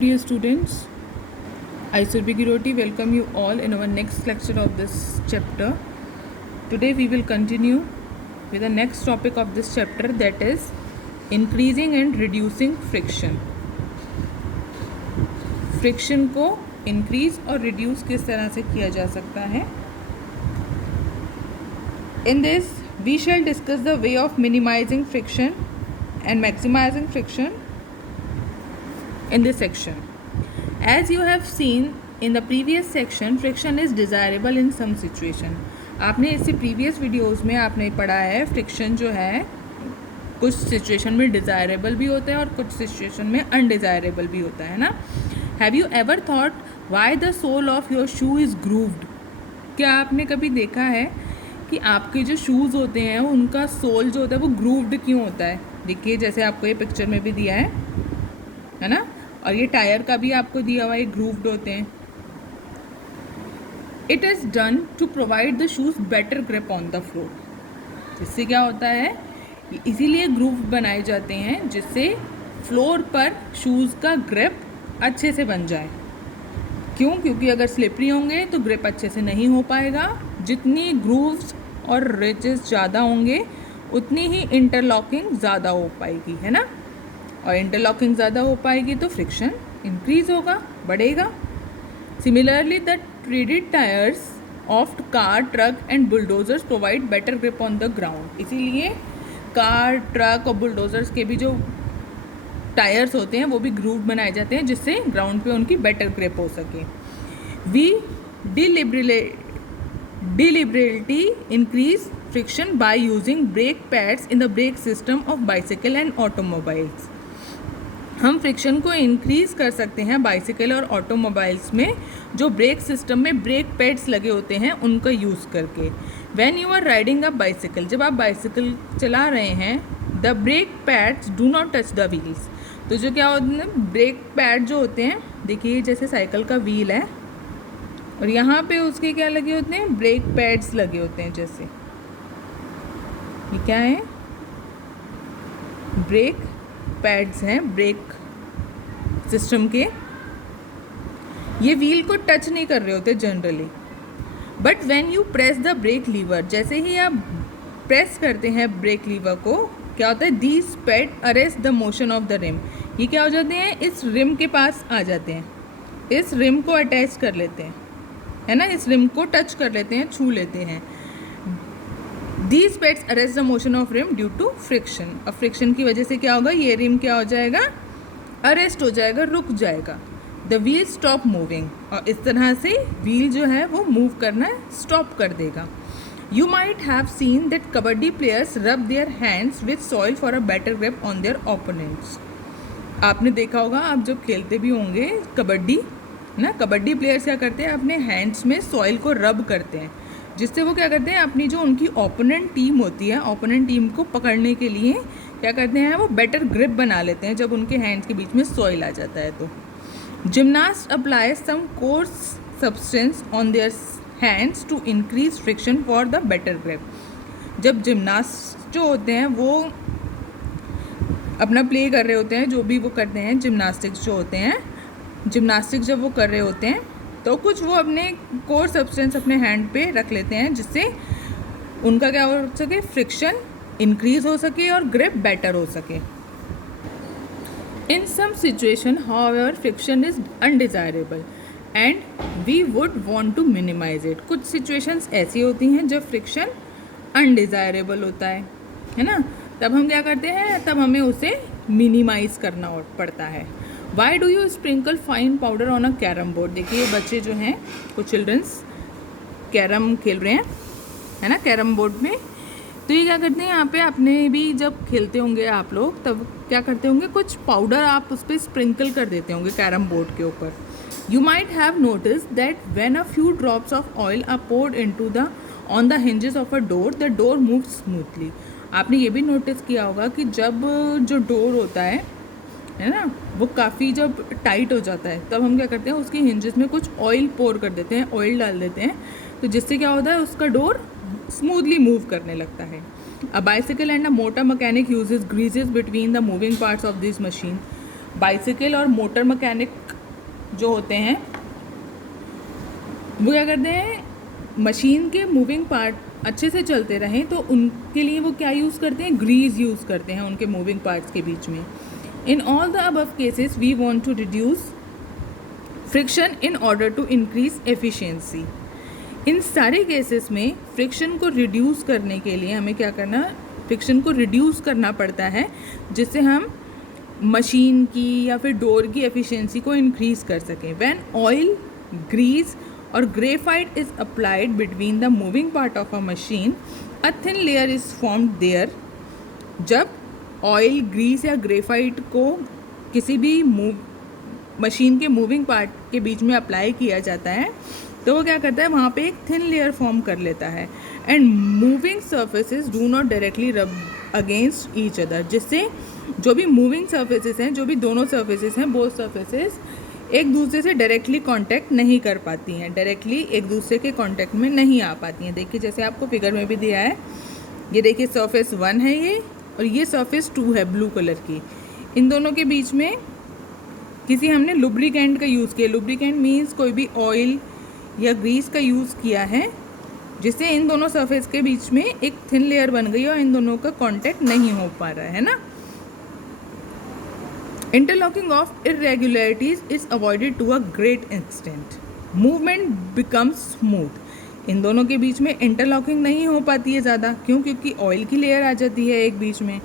Dear students, I Surbhi Giroti welcome you all in our next lecture of this chapter. Today we will continue with the next topic of this chapter, that is increasing and reducing friction. Friction को increase और reduce किस तरह से किया जा सकता है. In this we shall discuss the way of minimizing friction and maximizing friction in this section. As you have seen in the previous section, friction is desirable in some situation. आपने इससे previous videos में आपने पढ़ा है friction जो है कुछ situation में desirable भी होता है और कुछ situation में undesirable भी होता है ना. Have you ever thought why the sole of your shoe is grooved? क्या आपने कभी देखा है कि आपके जो शूज़ होते हैं उनका सोल जो होता है वो ग्रूव्ड क्यों होता है. देखिए जैसे आपको ये पिक्चर में भी दिया है ना, और ये टायर का भी आपको दिया हुआ है, ग्रूव्ड होते हैं. It is done to provide the shoes better grip on the floor. इससे क्या होता है, इसीलिए ग्रूव बनाए जाते हैं जिससे फ्लोर पर शूज़ का ग्रिप अच्छे से बन जाए. क्यों? क्योंकि अगर स्लिपरी होंगे तो ग्रिप अच्छे से नहीं हो पाएगा. जितनी ग्रूव्स और रिजेस ज़्यादा होंगे उतनी ही इंटरलॉकिंग ज़्यादा हो पाएगी, है ना. और इंटरलॉकिंग ज़्यादा हो पाएगी तो फ्रिक्शन इंक्रीज़ होगा, बढ़ेगा. Similarly the treaded tyres of car, truck and bulldozers provide better grip on the ground. इसीलिए कार, ट्रक और बुलडोज़र्स के भी जो टायर्स होते हैं वो भी ग्रूव बनाए जाते हैं जिससे ग्राउंड पे उनकी बेटर ग्रिप हो सके. We deliberately increase friction by using brake pads in the brake system of bicycle and automobiles. हम फ्रिक्शन को इंक्रीज़ कर सकते हैं बाइसिकल और ऑटोमोबाइल्स में जो ब्रेक सिस्टम में ब्रेक पैड्स लगे होते हैं उनका यूज़ करके. When you are riding a bicycle, जब आप बाइसिकल चला रहे हैं, the brake pads do not touch the wheels. तो जो क्या होते हैं, ब्रेक पैड जो होते हैं, देखिए जैसे साइकिल का व्हील है और यहाँ पे उसके क्या लगे होते हैं, ब्रेक पैड्स लगे होते हैं. जैसे ये क्या है, ब्रेक पैड्स हैं ब्रेक सिस्टम के. ये व्हील को टच नहीं कर रहे होते generally, but when you press the brake lever, जैसे ही आप प्रेस करते हैं ब्रेक लीवर को, क्या होता है, these pad arrest the motion of the rim. ये क्या हो जाते हैं, इस रिम के पास आ जाते हैं, इस रिम को अटैच कर लेते हैं, है ना, इस रिम को टच कर लेते हैं, छू लेते हैं. These pads arrest the motion of rim due to friction. अब फ्रिक्शन की वजह से क्या होगा, ये रिम क्या हो जाएगा, अरेस्ट हो जाएगा, रुक जाएगा. द व्हील स्टॉप मूविंग, और इस तरह से व्हील जो है वो मूव करना स्टॉप कर देगा. You might have seen that kabaddi players rub their hands with soil for a better grip on their opponents. आपने देखा होगा, आप जब खेलते भी होंगे कबड्डी ना, कबड्डी प्लेयर्स क्या करते हैं, अपने हैंड्स में सॉइल को रब करते हैं जिससे वो क्या करते हैं, अपनी जो उनकी ओपोनेंट टीम होती है, ओपोनेंट टीम को पकड़ने के लिए क्या करते हैं, वो बेटर ग्रिप बना लेते हैं जब उनके हैंड्स के बीच में सॉइल आ जाता है. तो gymnast apply some coarse substance on their hands to increase friction for the better grip. जब जिमनास्ट जो होते हैं वो अपना प्ले कर रहे होते हैं, जो भी वो करते हैं, जिमनास्टिक्स जो होते हैं, जिमनास्टिक्स जब वो कर रहे होते हैं तो कुछ वो अपने कोर सब्सटेंस अपने हैंड पे रख लेते हैं जिससे उनका क्या हो सके, फ्रिक्शन इंक्रीज हो सके और ग्रिप बेटर हो सके. In some situation however friction is undesirable and we would want to minimise it. कुछ सिचुएशंस ऐसी होती हैं जब फ्रिक्शन अनडिजायरेबल होता है ना, तब हम क्या करते हैं, तब हमें उसे मिनिमाइज करना पड़ता है. Why do you sprinkle fine powder on a carrom board. देखिए बच्चे जो हैं, कुछ चिल्ड्रंस कैरम खेल रहे हैं, है ना, कैरम बोर्ड में. तो ये क्या करते हैं, यहाँ पे आपने भी जब खेलते होंगे आप लोग, तब क्या करते होंगे, कुछ पाउडर आप उस पर स्प्रिंकल कर देते होंगे कैरम बोर्ड के ऊपर. You might have notice that when a few drops of oil are poured into the on the hinges of a door, the door move smoothly. आपने ये भी नोटिस किया होगा कि जब जो डोर होता है ना, वो काफ़ी जब टाइट हो जाता है तब हम क्या करते हैं, उसके हिंजेस में कुछ ऑयल पोर कर देते हैं, ऑयल डाल देते हैं, तो जिससे क्या होता है, उसका डोर स्मूथली मूव करने लगता है. A bicycle and a motor mechanic uses greases between the moving parts of this machine. Bicycle और मोटर मैकेनिक जो होते हैं वो क्या करते हैं, मशीन के मूविंग पार्ट अच्छे से चलते रहें तो उनके लिए वो क्या यूज़ करते हैं, ग्रीस यूज़ करते हैं उनके मूविंग पार्ट्स के बीच में। In all the above cases we want to reduce friction in order to increase efficiency. इन सारे केसेस में फ्रिक्शन को रिड्यूस करने के लिए हमें क्या करना, फ्रिक्शन को रिड्यूस करना पड़ता है जिससे हम मशीन की या फिर डोर की एफिशिएंसी को इंक्रीज़ कर सकें। व्हेन ऑयल, ग्रीस और graphite is applied between the moving part of a machine, a thin layer is formed there. जब ऑयल, ग्रीस या ग्रेफाइट को किसी भी मशीन के मूविंग पार्ट के बीच में अप्लाई किया जाता है तो वो क्या करता है, वहाँ पे एक थिन लेयर फॉर्म कर लेता है। And moving surfaces do not directly रब अगेंस्ट ईच अदर, जिससे जो भी मूविंग सर्फेसेस हैं, जो भी दोनों सर्फेसेस हैं, बोथ सर्फेसेस एक दूसरे से डायरेक्टली कांटेक्ट नहीं कर पाती हैं, डायरेक्टली एक दूसरे के कांटेक्ट में नहीं आ पाती हैं। देखिए जैसे आपको फिगर में भी दिया है, ये देखिए सरफेस 1 है ये, और ये सरफेस 2 है ब्लू कलर की। इन दोनों के बीच में किसी हमने लुब्रिकेंट का यूज़ किया। लुब्रिकेंट मीन्स कोई भी ऑयल या ग्रीस का यूज़ किया है जिससे इन दोनों सरफेस के बीच में एक थिन लेयर बन गई और इन दोनों का कांटेक्ट नहीं हो पा रहा है ना। Interlocking of irregularities is avoided to a great extent. Movement becomes smooth. इन दोनों के बीच में इंटरलॉकिंग नहीं हो पाती है ज़्यादा, क्यों? क्योंकि ऑयल की लेयर आ जाती है एक बीच में।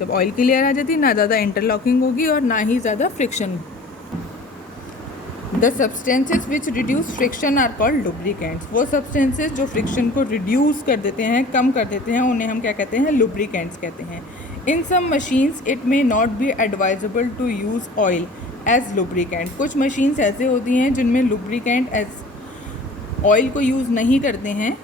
जब ऑयल की लेयर आ जाती है ना ज़्यादा इंटरलॉकिंग होगी और ना ही ज़्यादा friction. The substances which reduce friction are called lubricants. वो सब्सटेंसेज जो फ्रिक्शन को रिड्यूस कर देते हैं, कम कर देते हैं, उन्हें हम क्या कहते हैं, लुब्रिकेंट्स कहते हैं। In some machines it may not be advisable to use oil as lubricant. कुछ मशीन्स ऐसे होती हैं जिनमें लुब्रिकेंट एज ऑयल को यूज़ नहीं करते हैं,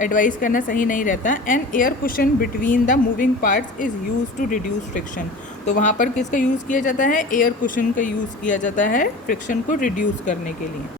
एडवाइस करना सही नहीं रहता। And air cushion between the moving parts is use to reduce friction. तो वहाँ पर किसका यूज़ किया जाता है, एयर कुशन का यूज़ किया जाता है फ्रिक्शन को रिड्यूस करने के लिए।